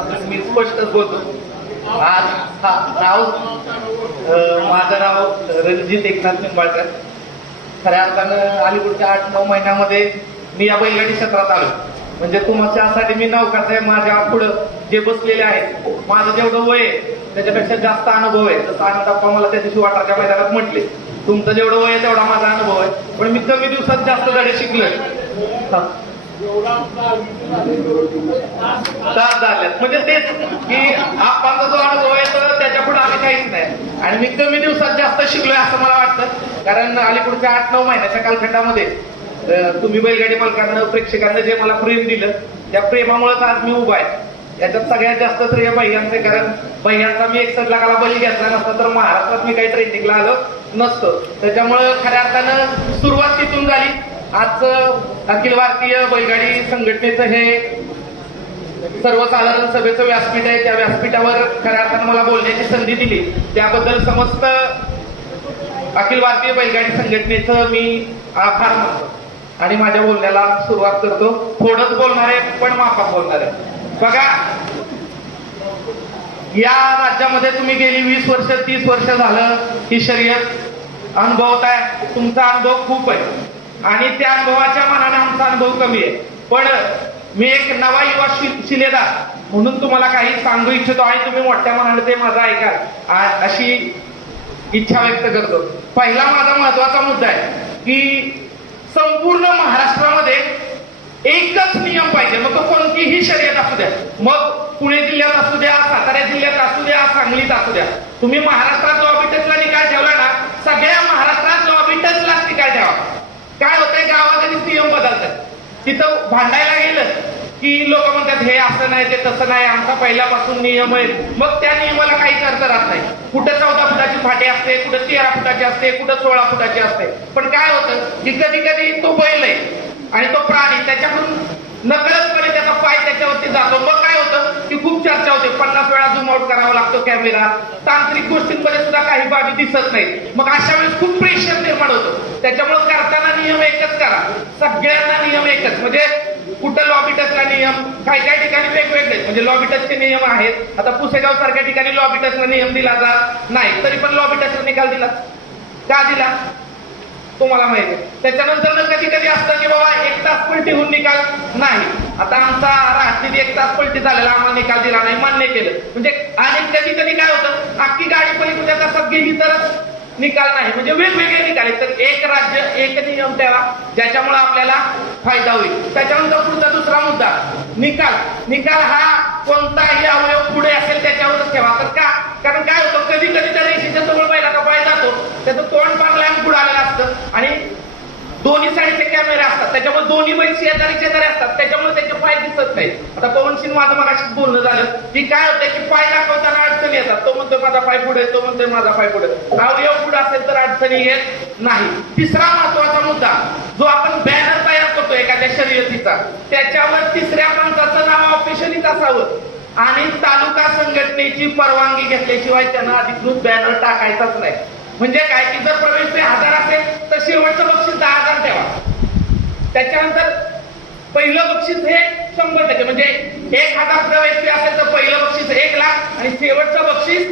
मनापासून मी स्पष्टच बोलतो. आज हा नाव माझं नाव रणजित एकनाथ निंबाळकर. खऱ्या अर्थानं अलीकडच्या आठ नऊ महिन्यामध्ये मी या बैलगाडी क्षेत्रात आलो. म्हणजे तुमच्यासाठी मी नौकाच आहे माझ्या पुढं जे बसलेले आहेत माझं जेवढं वय आहे त्याच्यापेक्षा जास्त अनुभव आहे. जसं आनंदप्पा मला त्या दिवशी वाटाच्या मैदानात म्हटले तुमचं जेवढं वय आहे तेवढा माझा अनुभव आहे. पण मी कमी दिवसात जास्त धडे शिकलोय. हा. त्रास झाल्यात म्हणजे तेच की आपला जो अनुभव आहे तर त्याच्या पुढे आम्ही काहीच नाही. आणि मी कमी दिवसात जास्त शिकलोय असं मला वाटतं. कारण अलीकडच्या आठ नऊ महिन्याच्या कालखंडामध्ये तुम्ही बैलगाडी मालकांना प्रेक्षकांना जे मला प्रेम दिलं त्या प्रेमामुळेच आज मी उभा आहे. याच्यात सगळ्यात जास्त श्रेय भैयांचे कारण भैयांचा मी एक लाखाला बळी घेतला नसता तर महाराष्ट्रात मी काही ट्रेनिंगला आलो नसतं. त्याच्यामुळं खऱ्या अर्थानं सुरुवात तिथून झाली. आज अखिल भारतीय बैलगाडी संघटनेचं हे सर्वसाधारण सभेचं व्यासपीठ आहे. त्या व्यासपीठावर खऱ्या अर्थानं मला बोलण्याची संधी दिली. त्याबद्दल समस्त अखिल भारतीय बैलगाडी संघटनेचं मी आभार मानतो. आणि माझ्या बोलण्याला सुरुवात करतो. थोडंच बोलणार आहे पण माफात बोलणार आहे. बघा या राज्यामध्ये तुम्ही गेली वीस वर्ष तीस वर्ष झालं ही शर्यत अनुभवताय. तुमचा अनुभव खूप आहे. आणि त्या अनुभवाच्या मनाने आमचा अनुभव कमी आहे. पण मी एक नवा युवा शि- शिलेदार म्हणून तुम्हाला काही सांगू इच्छितो आणि तुम्ही मोठ्या मनाने ते माझं ऐकाल. अशी इच्छा व्यक्त करतो. पहिला माझा महत्त्वाचा मुद्दा आहे की संपूर्ण महाराष्ट्रामध्ये एकच नियम पाहिजे. मग तो कोणतीही शर्यत असू द्या. मग पुणे जिल्ह्यात असू द्या सातारा जिल्ह्यात असू द्या सांगलीत असू द्या. तुम्ही महाराष्ट्रात लॉबिटसला निकाल ठेवला ना सगळ्या महाराष्ट्रात लॉबिटसलाच निकाल ठेवा. काय होतंय आणि नियम बदलतात. तिथं भांडायला गेलं की लोक म्हणतात हे असं नाही ते तसं नाही आमचा पहिल्यापासून नियम आहे. मग त्या नियमाला काहीच अर्थ राहत नाही. कुठं चौदा फुटाची फाटी असते कुठं तेरा फुटाची असते कुठं सोळा फुटाची असते. पण काय होतं की कधी कधी तो बैल आहे आणि तो प्राणी त्याच्याकडून नकळतपणे त्याचा पाय त्याच्यावरती जातो. मग काय खूप चर्चा होते. पन्नास वेळा झूम आउट करावा लागतो कॅमेरा तांत्रिक गोष्टींमध्ये सुद्धा काही बाबी दिसत नाही. मग अशा वेळेस खूप प्रेशर निर्माण होतो. त्याच्यामुळे करताना नियम एकच करा. सगळ्यांना नियम एकच. म्हणजे कुठं लॉबिटसला नियम? काही काही ठिकाणी वेगवेगळे. म्हणजे लॉबी टचचे नियम आहेत. आता पुसेगाव सारख्या ठिकाणी लॉबिटसला नियम दिला जात नाही तरी पण लॉबिटसला निकाल दिला. का दिला? तुम्हाला माहिती त्याच्यानंतर कधी कधी असतं की बाबा एक तास पलटी होऊन निकाल नाही. आता आमचा रात्री एक तास पलटी झालेला आम्हाला निकाल दिला नाही मान्य केलं. म्हणजे आणि कधी कधी काय होतं अख्खी गाडी पलटी उद्या तासात गेली तरच निकाल नाही. म्हणजे वेगवेगळे निकाल आहेत. तर एक राज्य एक नियम ठेवा ज्याच्यामुळे आपल्याला फायदा होईल. त्याच्यानंतर पुढचा दुसरा मुद्दा निकाल. निकाल हा कोणताही अवयव पुढे असेल त्याच्यावरच ठेवा. तर का? कारण काय होतं कधी कधी त्या रेषेच्या जवळ बैलाचा पाय जातो त्याचं तोंड फार असतं. आणि दोन्ही साईडचे कॅमेरे असतात. त्याच्यामुळे दोन्ही बैल शेजारी शेजारी असतात. त्याच्यामुळे त्याचे पाय दिसत नाही आता पवन सिंग माझं मगाशी बोलणं झालं. की काय होतं की पाय दाखवताना अडचणी येतात. तो म्हणतो माझा पाय पुढे. तो म्हणतोय माझा पाय पुढे. अवयव पुढे असेल तर अडचणी येत नाही. तिसरा महत्त्वाचा मुद्दा जो आपण बॅनर तयार करतो एखाद्या शर्यतीचा त्याच्यावर तिसऱ्या माणसाचं नाव ऑफिशियलीच असावं. आणि तालुका संघटनेची परवानगी घेतल्याशिवाय त्यांना अधिकृत बॅनर टाकायचाच नाही. म्हणजे काय की जर प्रवेश फी हजार असेल तर शेवटचं बक्षीस दहा हजार ठेवा. त्याच्यानंतर पहिलं बक्षीस हे शंभर टक्के म्हणजे एक हजार प्रवेश फी असेल तर पहिलं बक्षीस एक लाख आणि शेवटचं बक्षीस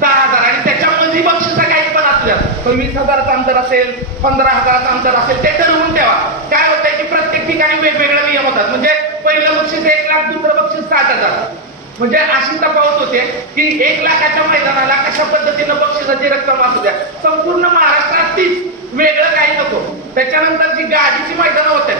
दहा हजार. आणि त्याच्यामध्ये बक्षिसा काही पण असल्या तर वीस हजाराचं अंतर असेल पंधरा हजाराचं अंतर असेल ते ठरवून ठेवा. काय होतंय की प्रत्येक ठिकाणी वेगवेगळे नियम होतात. म्हणजे पहिलं बक्षीस एक लाख दुसरं बक्षीस सात हजार. म्हणजे अशी तफावत होते की एक लाखाच्या मैदानाला कशा पद्धतीनं बक्षिसाची रक्कम असू द्या. संपूर्ण महाराष्ट्रात तीच वेगळं काही नको. त्याच्यानंतर जी गाडीची मैदानं होत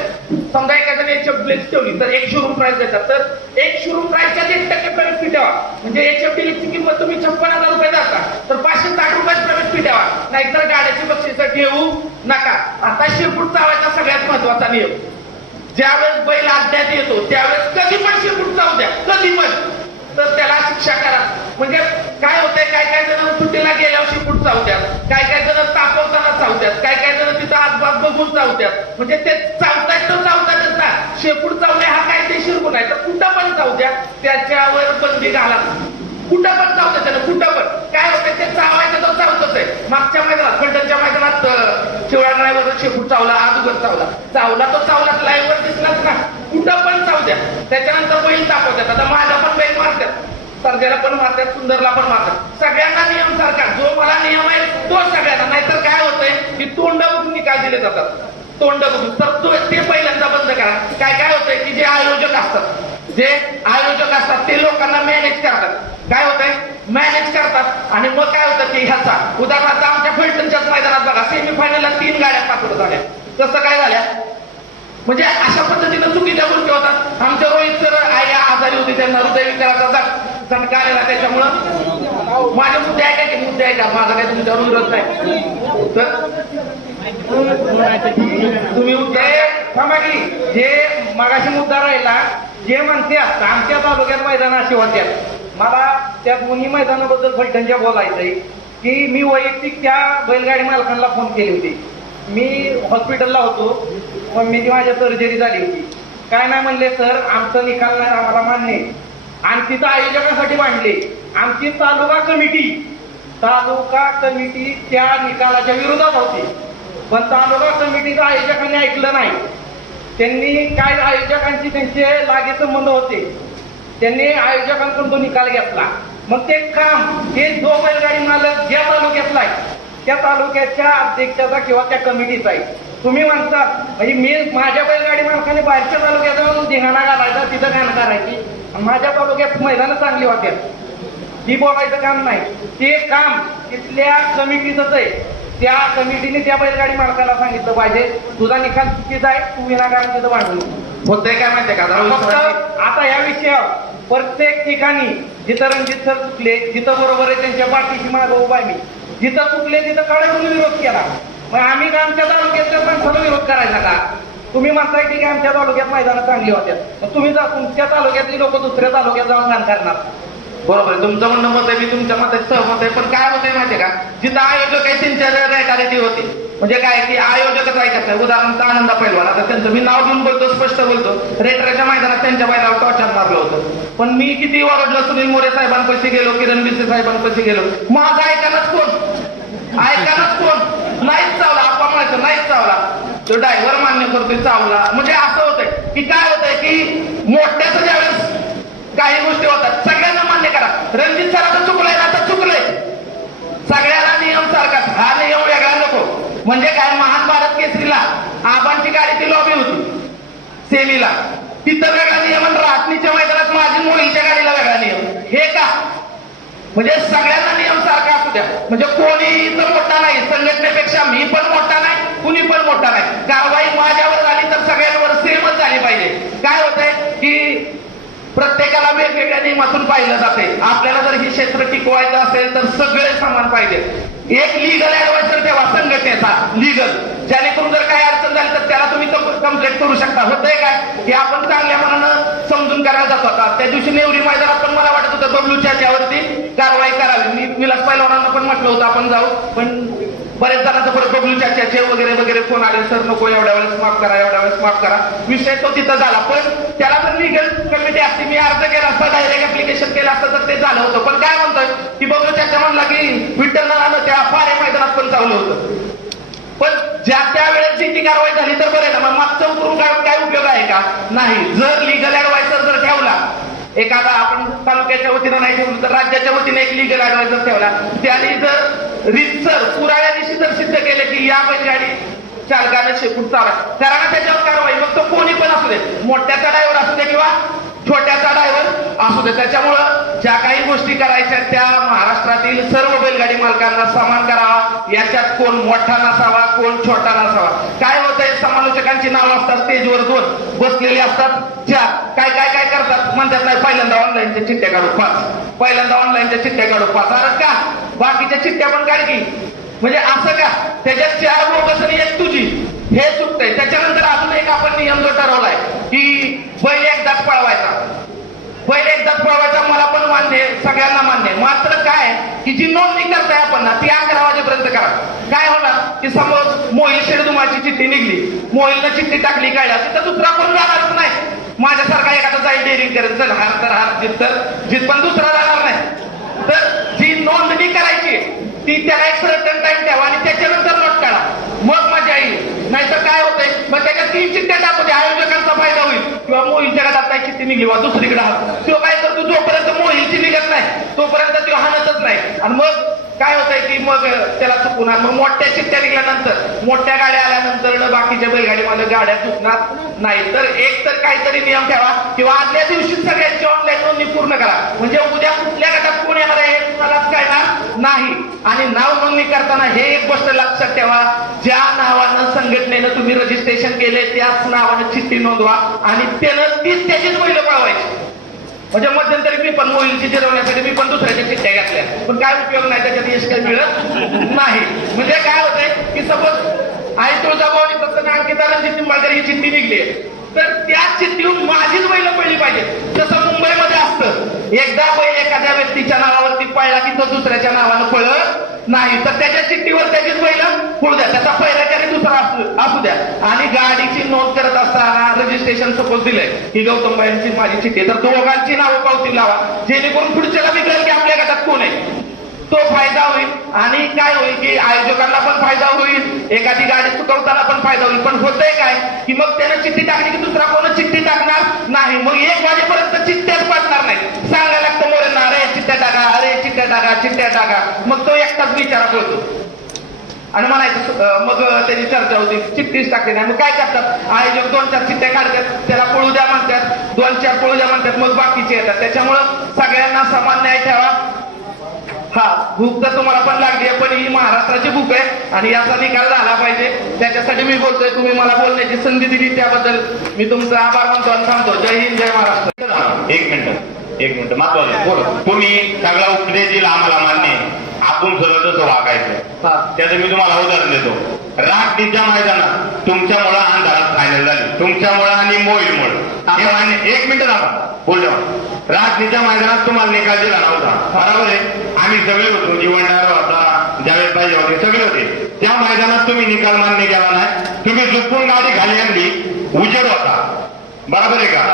समजा एखाद्याने एच एफ ब्लेक्स ठेवली तर एक शोरूम प्राइस देतात. तर एक शोरूम प्राइसच्या एक टक्के प्रवेश फी ठेवा. म्हणजे एच एफ डिलेक्सची किंमत तुम्ही छप्पन हजार रुपये जाता तर पाचशे साठ रुपयाची प्रवेश फी ठेवा. नाहीतर गाड्याची बक्षिस ठेवू नका. आता शेपूट चावायचा सगळ्यात महत्त्वाचा नियम. ज्यावेळेस बैल अध्यात येतो त्यावेळेस कधी पण शेपूट चावू द्या. कधी पण. तर त्याला शिक्षा करा. म्हणजे काय होतंय काय काय जण सुट्टीला गेल्यावर शेपूट चावत्यात काय काय जण तापवताना चावत्यात काय काय जण तिथं आसपास बघून चावत्यात म्हणजे ते चावतात तर चावतातच ना. शेपूट चावणे हा कायदेशीर गुन्हा आहे. तर कुठं पण चावू द्या. त्याच्यावर बंदी घाला. कुठं पण चावतं त्यानं कुठं पण. काय होतं ते चावायचं तर चावतच आहे. मागच्या मैदानात फलटणच्या मैदानात शिवळा ड्रायव्हर शेपूट चावला अगोदर चावला. चावला तो चावला लाईव्ह वर दिसलाच ना. कुठं पण चावू द्या. त्याच्यानंतर बैल तापवतात आता माझा पण बैल मारतात. सर्जेला पण मारतात सुंदरला पण मारतात. सगळ्यांना नियम सारखा. जो मला नियम आहे तो सगळ्यांना नाहीतर काय होतंय? की तोंड बघून निकाल दिले जातात. तोंड बघून. तर तो ते पहिल्यांदा बंद करा. काय काय होतंय? की जे आयोजक असतात. जे आयोजक असतात ते लोकांना मॅनेज करतात. काय होतंय? मॅनेज करतात. आणि मग काय होतं की ह्याचा उदाहरणार्थ आमच्या फलटणच्याच मैदानात बघा. सेमीफायनलला तीन गाड्या पात्र झाल्या तसं काय झाल्या म्हणजे अशा पद्धतीनं चुकीच्या गोष्टी होतात. आमच्या रोहित सर आई आजारी होती त्यांना हृदयविकाराचा झट- झटका आलेला त्याच्यामुळं. माझे मुद्दे आहे का की मुद्दे आहे का माझा काही तुमच्यावर विरोध नाही. तर तुम्ही मुद्दे थांबा की जे मगाशी मुद्दा राहिला जे म्हणते आमच्या तालुक्यात मैदान अशी होत्यात मला त्या दोन्ही मैदानाबद्दल फलटणच्या बोलायचंय की मी वैयक्तिक त्या बैलगाडी मालकांना फोन केली होती. मी हॉस्पिटलला होतो पण मी ती माझ्या सर्जरी झाली होती. काय नाही म्हणले सर आमचं निकाल नाही आम्हाला मान्य आणखी आणि तिथं आयोजकासाठी मांडले. आमची तालुका कमिटी तालुका कमिटी त्या निकालाच्या विरोधात होती. पण तालुका कमिटीचं आयोजकांनी ऐकलं नाही. त्यांनी काय आयोजकांची त्यांचे लागे संबंध होते. त्यांनी आयोजकांकडून तो निकाल घेतला. मग ते काम हे जो बैलगाडी मालक ज्या तालुक्यातला आहे त्या तालुक्याच्या अध्यक्षाचा किंवा त्या कमिटीचा आहे. तुम्ही म्हणता म्हणजे मी माझ्या बैलगाडी मालकाने बाहेरच्या तालुक्यात जाऊन धिंगाणा घालायचा तिथं घाण करायची. माझ्या तालुक्यात मैदानं चांगली होत्या. ही बोलायचं काम नाही. ते काम तिथल्या कमिटीचंच आहे. त्या कमिटीने त्या बैलगाडी मालकाला सांगितलं पाहिजे तुझा निकाल चुकीचा आहे तू विनाकारण तिथं भांडू होतंय काय माहितीये का? फक्त आता या विषयावर प्रत्येक ठिकाणी जिथं रणजित सर चुकले जिथं बरोबर आहे त्यांच्या पाठीशी मागं उभा आहे मी. जिथं चुकले तिथं कडकडून विरोध केला. मग आम्ही का आमच्या तालुक्यातल्या माणसाला विरोध करायचा का? तुम्ही म्हणताय की आमच्या तालुक्यात मैदानं चांगली होत्या मग तुम्ही जा तुमच्या तालुक्यातली लोक दुसऱ्या तालुक्यात जाऊन घाण करणार. बरोबर आहे. तुमचं म्हणणं मत आहे मी तुमच्या मतात सहमत आहे पण काय होतंय माहिती का? जिथं आयोजक आहे त्यांच्या रेटालिटी होती. म्हणजे काय की आयोजकच ऐकत नाही. उदाहरणार्थ आनंदा पैलवान. आता त्यांचं मी नाव घेऊन बोलतो स्पष्ट बोलतो. रेटराच्या मैदानात त्यांच्या बैलावर टॉर्चर मारलं होतं. पण मी किती ओरडलो सुनील मोरे साहेबांपाशी गेलो किरण बिसे साहेबांपाशी गेलो. माझं ऐकायलाच कोण? ऐकायलाच कोण? नाहीच चावला. आपण म्हणायचं नाहीच चावला. तो ड्रायव्हर मान्य करतोय चावला. म्हणजे असं होतंय की काय होतंय की मोठ्याचं ज्यावेळेस काही गोष्टी होतात सगळ्यांना मान्य करा. रणजित सराचं चुकलंय आता चुकलंय सगळ्याला नियम सारखाच हा नियम वेगळा नको म्हणजे काय? महान भारत केसरीला आबांची गाडी ती लॉबी होती. सेमीला. तिथं वेगळा नियम आणि रात्रीच्या मैदानात माझी मुलीच्या गाडीला वेगळा नियम. हे का? म्हणजे सगळ्यांना नियम सारखा असू द्या. म्हणजे कोणी तर मोठा नाही. संघटनेपेक्षा मी पण मोठा नाही कुणी पण मोठा नाही. कारवाई माझ्यावर झाली तर सगळ्यांवर सेमच झाली पाहिजे. काय होतंय? की प्रत्येकाला वेगवेगळ्या नियमातून पाहिलं जाते आपल्याला जर हे क्षेत्र टिकवायचं असेल तर सगळे समान पाहिजे. एक लिगल ऍडवायझर ठेवा संघटनेचा लिगल जेणेकरून जर काही अडचण झाली तर त्याला तुम्ही कम्प्लेट करू शकता. होतंय काय? हे आपण चांगल्या मनानं समजून करायला जात होता त्या दिवशी नेवरी मैदानात पण मला वाटत होतं बबलूच्या कारवाई करावी. मी विलास पैलवानांना पण म्हटलं होतं आपण जाऊ. पण बरेच जणांचं परत बबलू चाच्याचे वगैरे वगैरे फोन आले सर नको एवढ्या वेळेस माफ करा एवढ्या वेळेस माफ करा. विषय तो तिथं झाला पण त्याला जर लिगल कमिटी असती मी अर्ज केला असता डायरेक्ट ऍप्लिकेशन केलं असतं तर ते झालं होतं. पण काय म्हणतोय? की बबलू चाच्या म्हणला की विठ्ठल आलं त्या फारे मैदानात पण चावलं होतं. पण ज्या त्या वेळेस जी ती कारवाई झाली तर बरे ना मग मागचं उतरून काढून काय उपयोग आहे का? नाही. जर लिगल ऍडवायझर जर ठेवला एखादा आपण तालुक्याच्या वतीनं नाही ठेवलं तर राज्याच्या वतीने एक लिगल ऍडवायझर ठेवला. त्याने जर रितसर पुराव्या दिवशी जर सिद्ध केलं की या बैलगाडी चालकाने शेपूट चालला करा ना त्याच्यावर कारवाई मग तो कोणी पण असू दे. मोठ्याचा ड्रायव्हर असू दे किंवा छोट्याचा ड्रायव्हर असू दे. त्याच्यामुळं ज्या काही गोष्टी करायच्या त्या महाराष्ट्रातील सर्व बैलगाडी मालकांना समान करावा. याच्यात कोण मोठा नसावा कोण छोटा नसावा. काय होतंय? समालोचकांची नावं असतात स्टेजवर दोन बसलेली असतात चार. काय काय काय करतात? म्हणतात नाही पहिल्यांदा ऑनलाईनच्या चिठ्ठ्या काढू पाच. पहिल्यांदा ऑनलाईनच्या चिठ्ठ्या काढू पाच. अरे का? बाकीच्या चिठ्ठ्या पण काढली म्हणजे असं का? त्याच्यात चार बोगस आणि एक तुझी. हे चुकतंय. त्याच्यानंतर अजून एक आपण नियम जो ठरवलाय की बैल एकदाच पळवायचा. बैल एकदाच पळवायचा मला पण मान्य आहे, सगळ्यांना मान्य मात्र काय की जी नोंदणी करताय आपण ना ती अकरा वाजेपर्यंत करा. काय होणार? की समज मोहिल शेडदुमाची चिठ्ठी निघली. मोहिलनं चिठ्ठी टाकली काढल्या तिथं दुसरा कोण जाणारच नाही. माझ्यासारखा एखादा जाईल डेअरिंग करेल. चल हार तर हार जित तर जित पण दुसरा जाणार नाही. तर नोंदणी करायची. ती त्याला एक सर्टन टाइम ठेवा आणि त्याच्यानंतर नोट काढा. मग मजा येईल. नाहीतर काय होतंय? मग त्याच्यात तीन चिठ्ठ्या दाखवते. आयोजकांचा फायदा होईल. किंवा मोहिलच्या गटात काय चिठ्ठी निघली वा दुसरीकडे हा तो काय करतो जोपर्यंत मोहिलची निघत नाही तोपर्यंत तो हाणतच नाही. आणि मग काय होतंय की मग त्याला चुकणार मग मोठ्या चिठ्ठ्या निघाल्यानंतर मोठ्या गाड्या आल्यानंतर बाकीच्या बैलगाडीमध्ये गाड्या चुकणार नाही. तर एक तर काहीतरी नियम ठेवा किंवा आदल्या दिवशी सगळ्यांची ऑनलाईन नोंदणी पूर्ण करा. म्हणजे उद्या कुठल्या गटात कोण येणार आहे हे तुम्हालाच कळणार नाही. आणि नाव नोंदणी करताना हे एक गोष्ट लक्षात ठेवा ज्या नावानं संघटनेनं तुम्ही रजिस्ट्रेशन केले त्याच नावानं चिठ्ठी नोंदवा आणि त्यानं तीच त्याचीच बैल पळवायची. म्हणजे मध्यंतरी मी पण मोहिलची जिरवण्यासाठी मी पण पण काय उपयोग नाही त्याच्यात यश काही मिळत नाही. म्हणजे काय होतंय की सपोज आई तुळजाभवानी तसं अंकिता रणजित निंबाळकर ही चिठ्ठी निघली तर त्या चिठ्ठीहून माझीच बैल पडली पाहिजे. जसं मुंबईमध्ये असतं. एकदा बैल एखाद्या व्यक्तीच्या नावावरती पळला की तो दुसऱ्याच्या नावानं पळत नाही. तर त्याच्या चिठ्ठीवर त्याचीच बैल पळू द्या. त्याचा पहिल्याच्याने दुसरा असू असू द्या. आणि गाडीची नोंद करत असताना रजिस्ट्रेशन सपोज दिलंय ही गौतमबाईंची माझी चिठ्ठी तर दोघांची नावं पावती लावा. जेणेकरून पुढच्याला बी की आपल्या गटात कोण आहे? तो फायदा होईल आणि काय होईल की आयोजकांना पण फायदा होईल एखादी गाडी चुकवताना पण फायदा होईल. पण होतंय काय की मग त्यानं चिठ्ठी टाकली की दुसरा कोण चिठ्ठी टाकणार नाही. मग एक वाजेपर्यंत चिठ्ठ्याच पाडणार नाही. सांगायला लागतं मोरेंना अरे चिठ्ठ्या टाका अरे चिठ्ठ्या टाका चिठ्ठ्या टाका. मग तो एकटाच विचारात होतो. आणि म्हणायचं मग त्याची चर्चा होती चिठ्ठीच टाकली नाही. मग काय करतात? आयोजक दोन चार चिठ्ठ्या काढतात त्याला पळू द्या म्हणतात दोन चार पळू द्या म्हणतात मग बाकीचे येतात. त्याच्यामुळं सगळ्यांना समान न्याय ठेवा. हा भूक तर तुम्हाला पण लागली आहे पण ही महाराष्ट्राची भूक आहे आणि याचा निकाल झाला पाहिजे. त्याच्यासाठी मी बोलतोय तुम्ही मला बोलण्याची संधी दिली त्याबद्दल मी तुमचा आभार मानतो आणि थांबतो जय हिंद जय महाराष्ट्र. एक मिनिट एक मिनिट महत्वाचं तुम्ही सगळा उपदेश दिला आम्हाला मान्य. आपण सुद्धा तसं वागायचं. हा. त्याचं मी तुम्हाला उदाहरण देतो. रात्रीच्या मैदानात. तुमच्यामुळं अंधारात फायनल झाली. तुमच्यामुळं आणि मोहीमुळं हे मान्य एक मिनिट दाखवा बोललो तिच्या मैदानात तुम्हाला निकाल दिला नव्हता बरोबर आहे. आम्ही सगळे होतो. जीवनदार होता. ज्यावेळेस पाहिजे होते सगळे होते. त्या मैदानात तुम्ही निकाल मान्य केला नाही. तुम्ही झुकून गाडी खाली आणली. उजेड होता. बरोबर आहे का?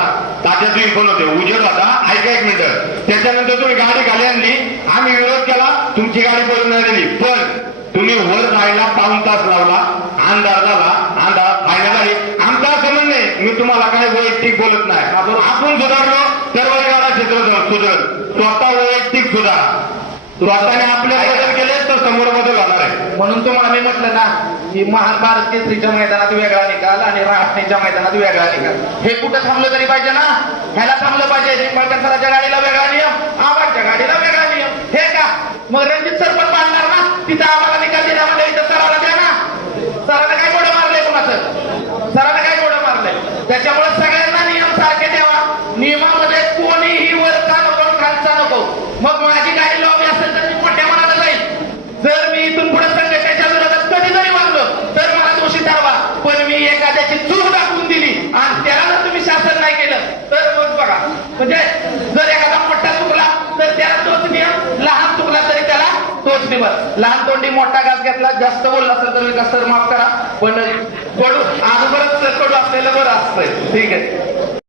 तात्या तुम्ही कोण होते. उजेड होता. ऐका एक मिनिट. त्याच्यानंतर तुम्ही गाडी खाली आणली. आम्ही विरोध केला. तुमची गाडी बोलून नाही दिली. पण तुम्ही वर जायला पाऊन तास लावला अंधार झाला अंधार फायनल झाली आमचा असं म्हणणं आहे मी तुम्हाला काय वैयक्तिक बोलत नाही. आपण सुधारलो तर वैगाडा क्षेत्र सुधर स्वतः वैयक्तिक सुधार. स्वतःने आपले बदल केले तर समोर बदल होणार आहे. म्हणून तुम्हाला मी म्हटलं ना की महान भारत केसरीच्या मैदानात वेगळा निकाल आणि राहण्याच्या मैदानात वेगळा निकाल. हे कुठं थांबलं तरी पाहिजे ना? ह्याला थांबलं पाहिजे. निंबाळकर सराच्या गाडीला वेगळा नियम आवाजच्या गाडीला वेगळा नियम. हे का? मग रणजित सर पण ना तिथं आम्हाला निकाल दिला म्हणजे इथं सराला द्या ना सरानं काय गोडं मारलंय कुणाचं सरानं काय गोडं मारलंय त्याच्यामुळे सगळ्यांना नियम सारखे ठेवा नियमामध्ये कोणीही वरचा नको आणि खालचा नको मग माझी गाडी लॉबी असेल तर मी मोठ्या मनाला जाईल जर मी इथून पुढे संघटनेच्या विरोधात कधी जरी वागलो तर मला दोषी ठरवा पण मी एखाद्याची चूक दाखवून दिली आणि त्याला जर तुम्ही शासन नाही केलं तर मग बघा म्हणजे जर एखादा मोठा चुकला तर त्याला तोच नियम लहान चुकला तरी त्याला तोच लहान तोंडी मोठा घास घेतला जास्त बोलला असेल तर विकास सर माफ करा. पण कडू अगोदरच कडू असलेलं बरं असतंय. ठीक आहे.